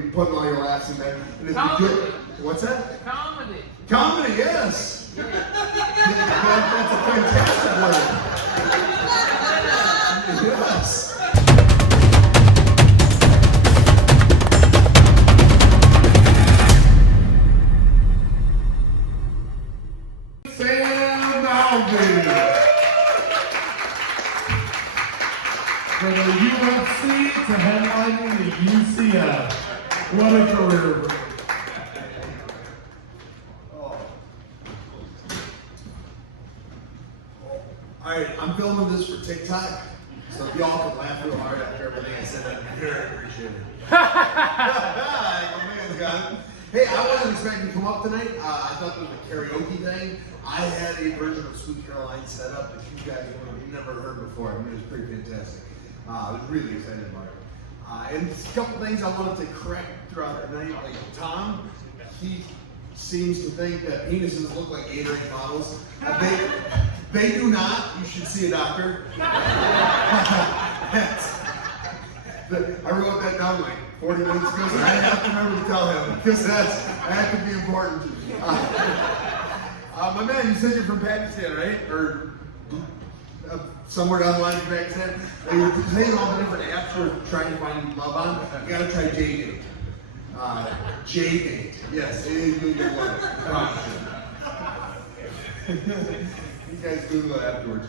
be putting all your laughs in there. And it'd be good. What's that? Comedy. Comedy, yes. That's a fantastic word. Yes. From the UFC to headlining the UCF. What a career. Alright, I'm filming this for TikTok. So if y'all can laugh real hard after everything I said, I'd very appreciate it. My man's got it. Hey, I wasn't expecting to come up tonight. I thought it was a karaoke thing. I had a version of Sweet Caroline set up that you guys would have never heard before. I mean, it was pretty fantastic. I was really excited about it. And a couple things I wanted to correct throughout the night. Like Tom, he seems to think that penises look like Gatorade bottles. They do not. You should see a doctor. I wrote that down like 40 minutes ago, so I have to remember to tell him because that could be important. My man, you said you're from Pakistan, right? Or somewhere down the line from Pakistan. You're playing all the different apps we're trying to find love on. You gotta try J-Date. J-Date. Yes, it is really good one. You guys Google it afterwards.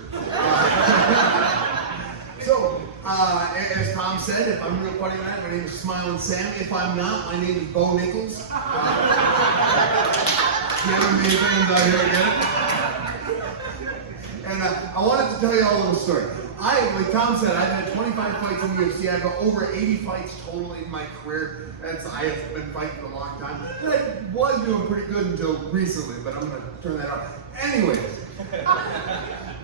So, as Tom said, if I'm real funny tonight, my name is Smiling Sam. If I'm not, my name is Bo Nichols. Cameron me fans out here again. And I wanted to tell you all a little story. Like Tom said, I've had 25 fights in the UFC. I've got over 80 fights total in my career. I have been fighting a long time. And I was doing pretty good until recently, but I'm going to turn that off. Anyways,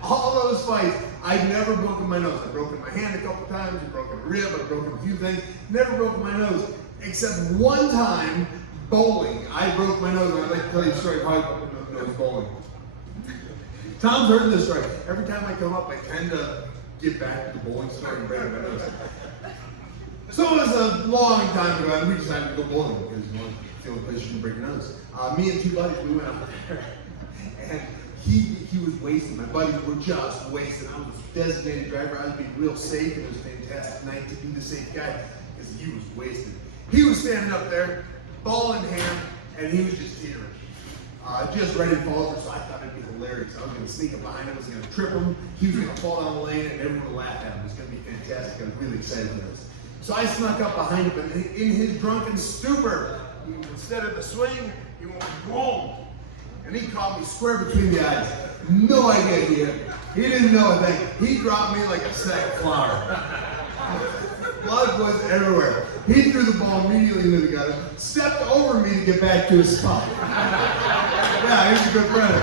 all those fights, I've never broken my nose. I've broken my hand a couple times, I've broken a rib, I've broken a few things. Never broken my nose, except one time bowling. I broke my nose, and I'd like to tell you a story of how I broke my nose bowling. Tom's heard this story. Every time I come up, I tend to get back to the bowling story and break my nose. So it was a long time ago, and we decided to go bowling because it's the only place you can break your nose. Me and two buddies, we went out there, and he was wasted. My buddies were just wasted. I was a designated driver. I was being real safe. It was a fantastic night to be the safe guy because he was wasted. He was standing up there, ball in hand, and he was just teetering. Just ready to fall over, so I thought it'd be hilarious. I was going to sneak up behind him, I was going to trip him, he was going to fall down the lane, and everyone would laugh at him. It was going to be fantastic. I was really excited for this. So I snuck up behind him, and in his drunken stupor, instead of the swing, he went boom. And he caught me square between the eyes. No idea he hit me. He didn't know a thing. He dropped me like a sack of flour. Blood was everywhere. He threw the ball immediately into the gutter, stepped over me to get back to his spot. Yeah, he's a good friend.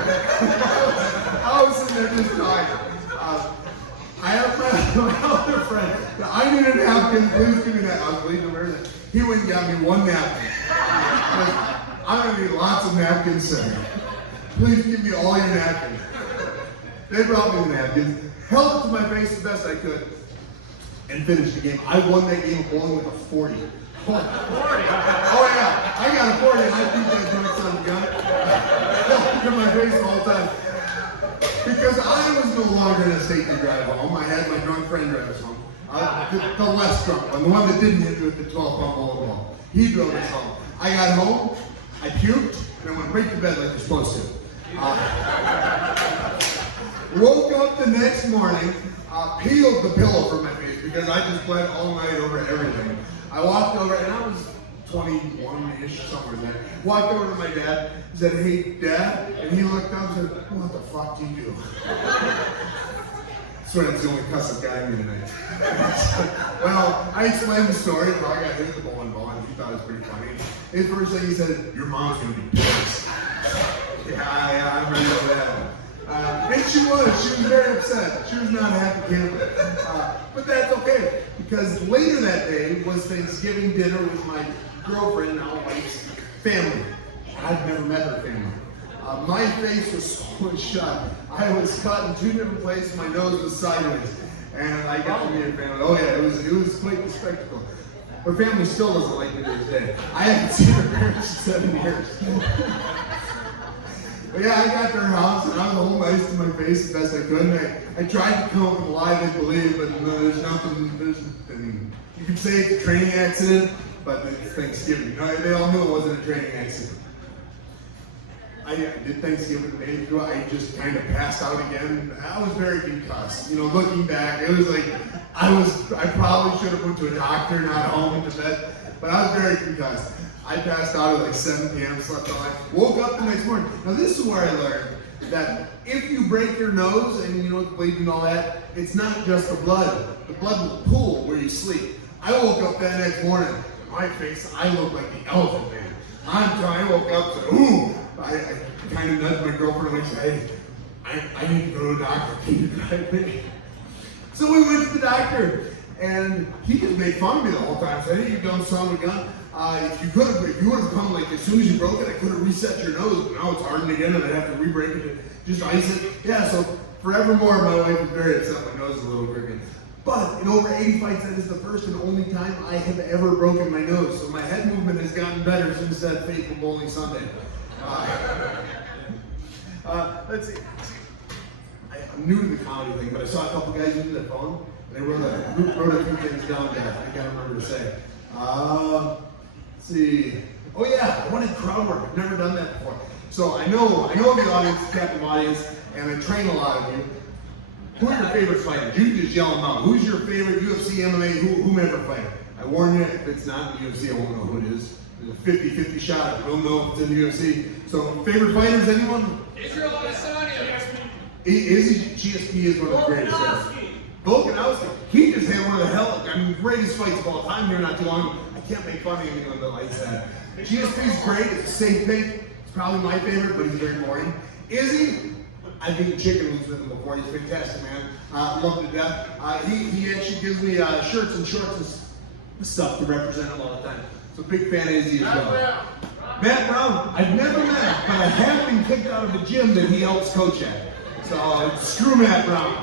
I was sitting there just talking. I have my other friend. I need a napkin. Please give me that. I was leaving him everything. He went and got me one napkin. I'm going to need lots of napkins, sir. Please give me all your napkins. They brought me the napkins, held it to my face the best I could, and finished the game. I won that game of bowling with a 40. 40? Oh yeah, I got a 40 and I beat that drunk son of a gun. Held it to my face the whole time. Because I was no longer in a state to drive home. I had my drunk friend drive us home. The less drunk one, the one that didn't hit me with the 12-pump bowling ball. He drove us home. I got home, I puked, and I went right to bed like you're supposed to. Woke up the next morning, peeled the pillow from my face because I just bled all night over everything. I walked over, and I was 21-ish, somewhere there. Walked over to my dad, said, "Hey, Dad," and he looked up and said, "What the fuck do you do?" I swear that's the only cuss I've got in me tonight. Well, I explained the story of how I got hit with the bowling ball, and he thought it was pretty funny. His first thing he said, "Your mom's gonna be pissed." Yeah, I'm ready for that. And she was very upset. She was not a happy camper. But that's okay, because later that day was Thanksgiving dinner with my girlfriend, now wife's family. I'd never met her family. My face was swollen shut. I was cut in 2 different places. My nose was sideways. And I got to meet her family. Oh yeah, it was quite the spectacle. Her family still doesn't like me to this day. I haven't seen her parents in 7 years. But yeah, I got to her house and I was holding ice to my face the best I could. And I tried to come up with a lie they believe, but no, there's nothing. I mean, you can say it's a training accident, but it's Thanksgiving. No, they all knew it wasn't a training accident. I did Thanksgiving the day before. I just kind of passed out again. I was very concussed. You know, looking back, it was like I probably should have went to a doctor, not home to bed. But I was very concussed. I passed out at like 7 p.m. Slept all night. Woke up the next morning. Now this is where I learned that if you break your nose and you know bleeding and all that, it's not just the blood. The blood will pool where you sleep. I woke up that next morning. My face, I looked like the elephant man. I woke up and said, ooh. I kind of nudged my girlfriend and I said, hey, I need to go to a doctor. Can you drive me? So we went to the doctor, and he just made fun of me the whole time. Said, hey, you done son of a gun. If you would have come like as soon as you broke it, I could have reset your nose. But now it's hardened again, and I'd have to re-break it. Just ice it. Yeah. So forevermore, my wife was very upset. My nose is a little crooked. But in over 80 fights, that is the first and only time I have ever broken my nose. So my head movement has gotten better since that fateful bowling Sunday. Let's see. I'm new to the comedy thing, but I saw a couple guys using their phone, and they wrote a few things down there. I can't remember to say. Let's see. Oh yeah, I wanted crowd work. I've never done that before. So I know the audience, the captive audience, and I train a lot of you. Who are your favorite fighters? You can just yell them out. Who's your favorite UFC, MMA, whomever fighter? I warn you, if it's not in the UFC, I won't know who it is. There's a 50-50 shot. I don't know if it's in the UFC. So, favorite fighters, anyone? Israel Adesanya. GSP is one of the greatest. Volkanovski. He just had one of the greatest fights of all time here not too long ago. I can't make fun of anyone that likes that. GSP's great. It's a safe pick. It's probably my favorite, but he's very boring. Izzy? I've eaten chicken wings with him before. He's fantastic, man. Love him to death. He actually gives me shirts and shorts and stuff to represent him all the time. So big fan of Izzy as well. Matt Brown, I've never met him, but I have been kicked out of the gym that he helps coach at. So screw Matt Brown.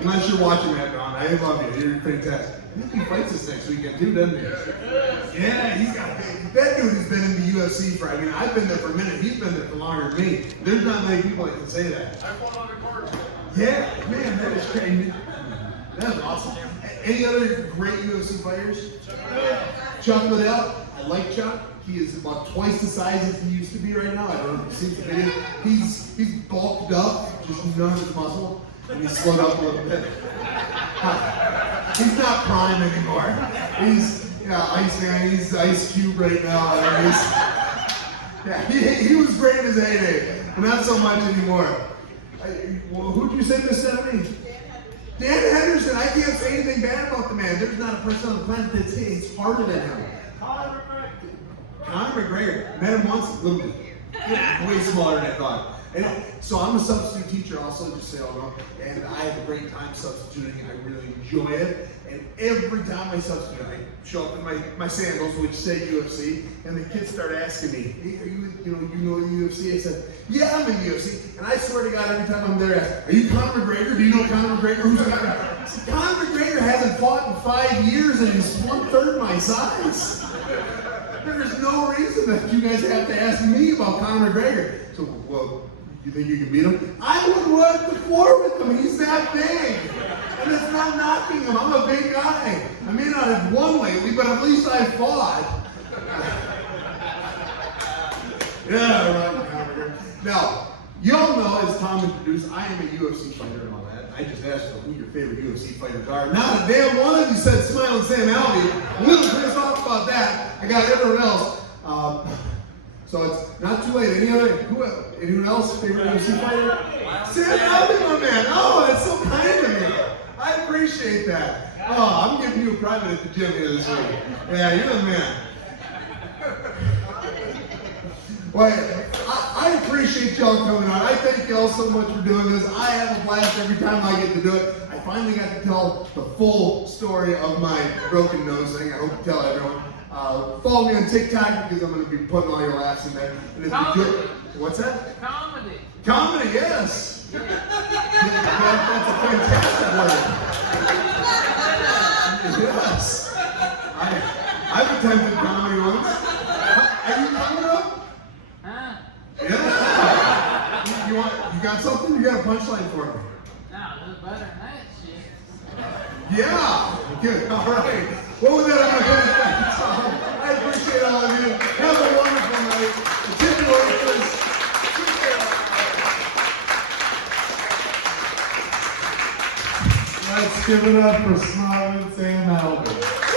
Unless you're watching Matt Brown, I love you. You're fantastic. I think he fights this next weekend too, doesn't he? Yeah, he's got that dude has been in the UFC for. I mean, I've been there for a minute. He's been there for longer than me. There's not many people that can say that. I fought on the card. Yeah, man, that is crazy. That's awesome. Any other great UFC fighters? Chuck Liddell. I like Chuck. He is about twice the size as he used to be right now. I don't know if you've seen the video. He's bulked up, just none of his muscle, and he's slowed up a little bit. He's not prime anymore. He's Iceman. He's Ice Cube right now. He was great in his heyday, but not so much anymore. Who'd you say this to me? Dan Henderson. I can't say anything bad about the man. There's not a person on the planet that's harder than him. Conor McGregor. Met him once, a little bit. Way smaller than I thought. And so I'm a substitute teacher also, just so y'all know, and I have a great time substituting. I really enjoy it. And every time I substitute, I show up in my sandals, which say UFC, and the kids start asking me, hey, are you know UFC? I said, yeah, I'm in UFC. And I swear to God, every time I'm there, I ask, are you Conor McGregor? Do you know Conor McGregor? Who's Conor? Conor McGregor hasn't fought in 5 years, and he's 1/3 my size. There's no reason that you guys have to ask me about Conor McGregor. So, well, you think you can beat him? I would run the floor with him. He's that big. And it's not knocking him. I'm a big guy. I may not have won lately, but at least I fought. Yeah, right, Conor. Now, y'all know, as Tom introduced, I am a UFC fighter and all that. I just asked who your favorite UFC fighters are. Not a damn one of you said Smiling Sam Alvey. A little pissed off about that. I got everyone else. So it's not too late. Anyone else favorite UFC fighter? Sam Alvey, my man. Oh, that's so kind of you. I appreciate that. Oh, I'm giving you a private at the gym here this week. Yeah, you're the man. Well, I appreciate y'all coming out. I thank y'all so much for doing this. I have a blast every time I get to do it. I finally got to tell the full story of my broken nose thing. I hope to tell everyone. Follow me on TikTok because I'm going to be putting all your laughs in there. And if you good, what's that? Comedy. Comedy, yes. That's a fantastic word. Yes. attempted comedy once. Are you coming up? Huh? Yeah. You got something? You got a punchline for me? No, it was better than that shit. Yeah. Good. All right. Well, with that, I'm going to go back. I appreciate all of you. Have a wonderful night. Continuations. Let's give it up for Smiley Sam Albert.